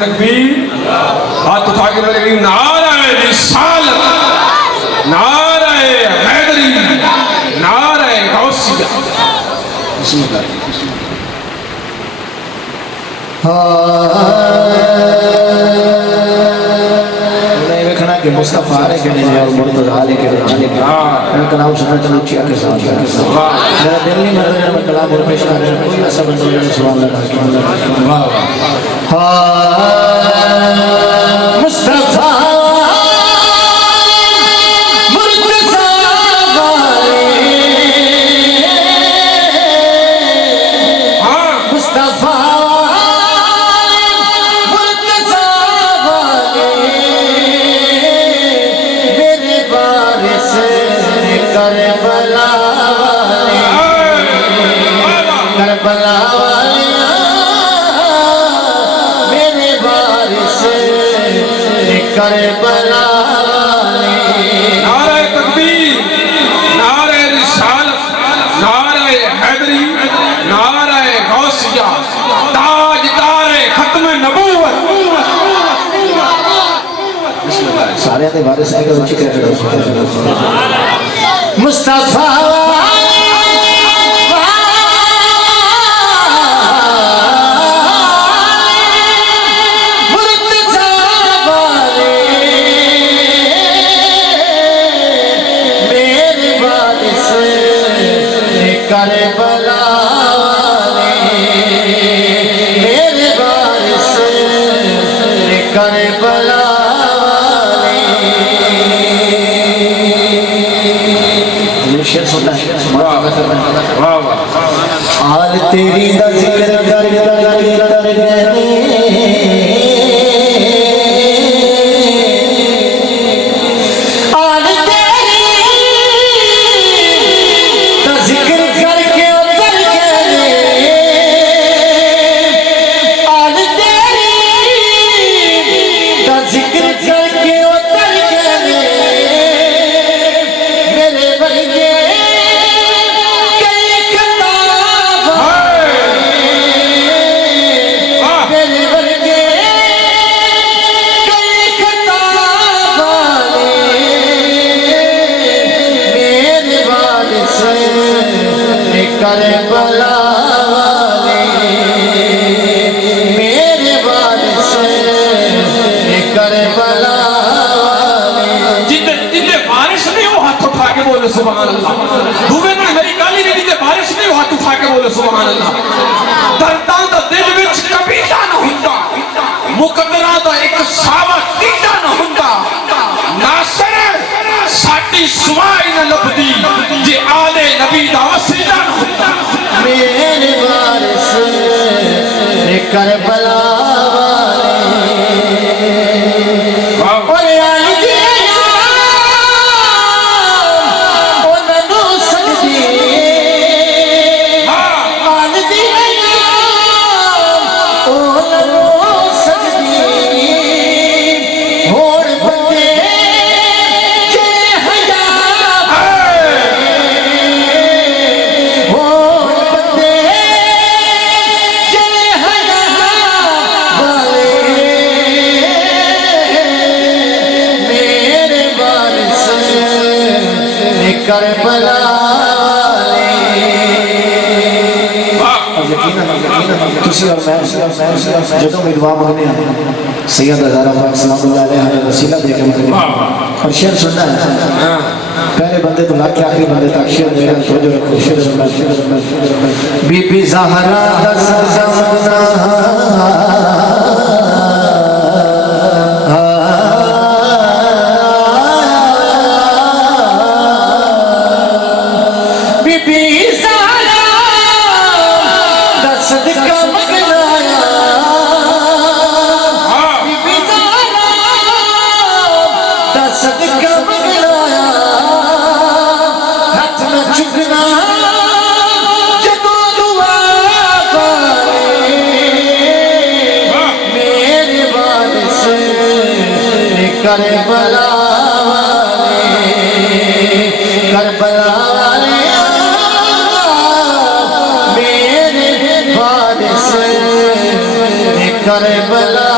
तकबीर, हाथ उठा के बोले नारे रिसालत, नारे हैदरी, नारे गौसिया। देखना कि मुस्तफा ने के लिए और मुर्तजा ने के लिए मैं कलाम सुनना चलूं चिया के साथ मेरा दिल नहीं मर रहा मैं कलाम और पेश कर रहा हूं कोई सब बंदे सुभान अल्लाह। वाह हां मुस्तफा नारे तकबीर, नारे रिसालत, नारे हैदरी, नारे गौसिया, ताजदारे खत्म नबूवत। सारे दे वारिस है कि कर मुस्तफा आल तेरी दा जिक्र कर आल तेरी दा जिक्र करके उतर गए आल तेरी दा जिक्र करके उतर गए मेरे वर्गे सुभान अल्लाह। दूवे ने मेरी गाली नहीं दी बारिश नहीं हाथ उठा के बोले सुभान अल्लाह। दर्दां दा दिल विच कबीला ना हुंदा, मुकद्दरा दा एक सावा तीटा ना हुंदा, नासर साडी सुवाई ना लभदी जे आले नबी दा वसीला ना हुंदा। मेरे वारिस करबला करबला तुसी और मैं जो मैं दुआ मांगने सैयद हज़ारा पाक सल्लल्लाहु अलैहि वसल्लम दे के और शेर सुनना है पहले बंदे तो लाके आखिरी बंदे तक शेर मेरा जो रखो शेर बीबी ज़हरा दस ज़माना करबला करबला मेरे वारिस करबला